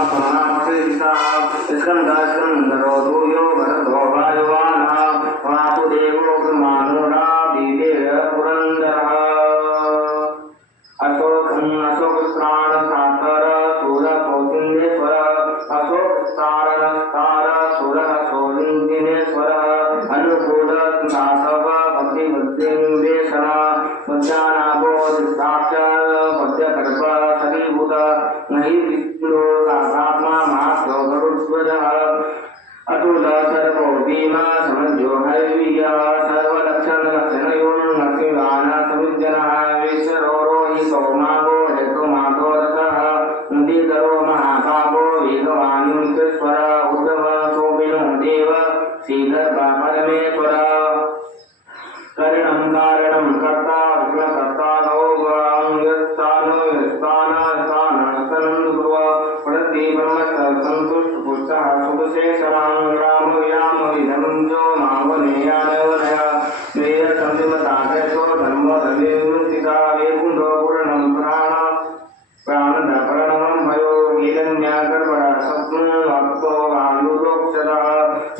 अपनामकृता स्कंदरो दूयो भरतो वायुवानः वासुदेवो ब्रह्माणुरा दिदेव पुरंदरः अशोकस्त्राण सातर सूर कौशिंदेश्वर अशोकस्तार सूर कौशिंदेश्वर अनुकूल दासव भक्ति बुद्धिवेशन पद्यानाभो साक्षात् पद्यकल्प सरीभूत नहि विष्णु साक्षात्मा महात्मा गरुड्ध्वजः अतुल सर्वो भीमा समञ्जो हरिवीर्यः सर्वलक्षणलक्षणयोर्नसिंहान समिज्जनः विश्वरोहि सौमागो हेतुमागो रसः नदीधरो महाकाभो वेगवानुश्वर उद्धव सोमिनो देव श्रीधर्मा परमेश्वर करणं कारणं कर्ता विघ्नकर्ता पड़ती संतुष्ट पुष्टः सुखशेषरां राम व्याम विधनुंजो मावनेयानवनया वेद संतिमताकैतो धर्म धर्मेमुक्तिका वेकुंडो पूर्णं प्राणधरणं भयो लीलन्यागर्भरा सत्नु भक्तो वायुरोक्षतः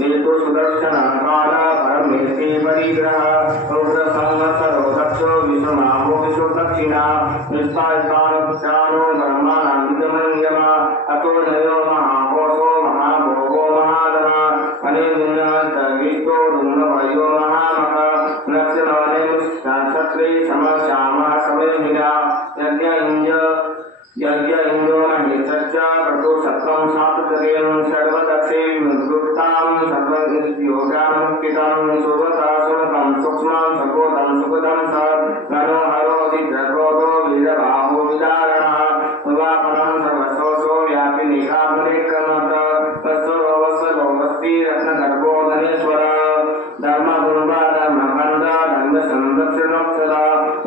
हेतु सुदर्शन काल परमेशे परिग्रह रुद्र संवत्सरो दक्षो विश्वमाहो विश्वदक्षिणा निस्तायतानो ब्रह्मानंदमंगमा अतो नयो महाकोशो महाभोगो महाधना अनिर्विन्नतविष्टो रुण्डभयो महामख लक्षणानि क्षत्रे समश्यामा समेहिना यज्ञ इंद्रो महेशश्च प्रतो सत्त्वं सात्विकेन सर्वदक्षे विमुक्तां सर्वयोगामुक्तितं सुवता सुखं सूक्ष्मं सकोतं सुखदं स नरो हरोति धर्मोदो वीरभावो विदारणः उवापनं सर्वसोऽसो व्यापि निकामनिक्रमत वत्सरोवत्सरोवस्ति रत्नगर्भो धनेश्वर धर्मगुरुवा धर्मकन्द धर्मसंरक्षणोक्षदा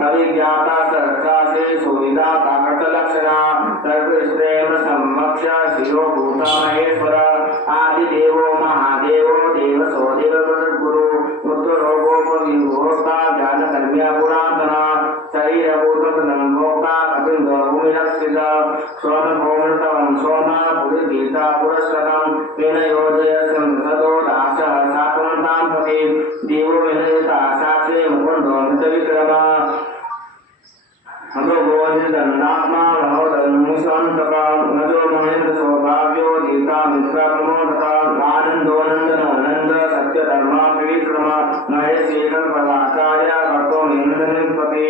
अभिज्ञाता सरक्षासे सुविधाता कटलक्षणा सर्वश्रेम सम्मक्ष शिरोभूता महेश्वर आदिदेवो महादेवो देवसो देवगुरु उत्तरो गोपविभोक्ता ज्ञानकन्या पुरातना शरीरभूतपदम्भोक्ता कपिन्दो भूमिरक्षिता सोमभौमृतवं सोमा पुरीगीता पुरस्कृतं तेन योजय संसदो दासः सात्वन्तां पति देवो विनयिता साक्षे मुकुन्दो मृतविक्रमा अभोजन्नात्मा महोदन्मुषान्तका नजो महेन्द्र सौभाग्यो दीता मित्रा प्रमोदता आनन्दो नन्दनो नन्द सत्यधर्मा त्रिविक्रमा महेशेखर पदाचार्य कर्तो निन्दनिपते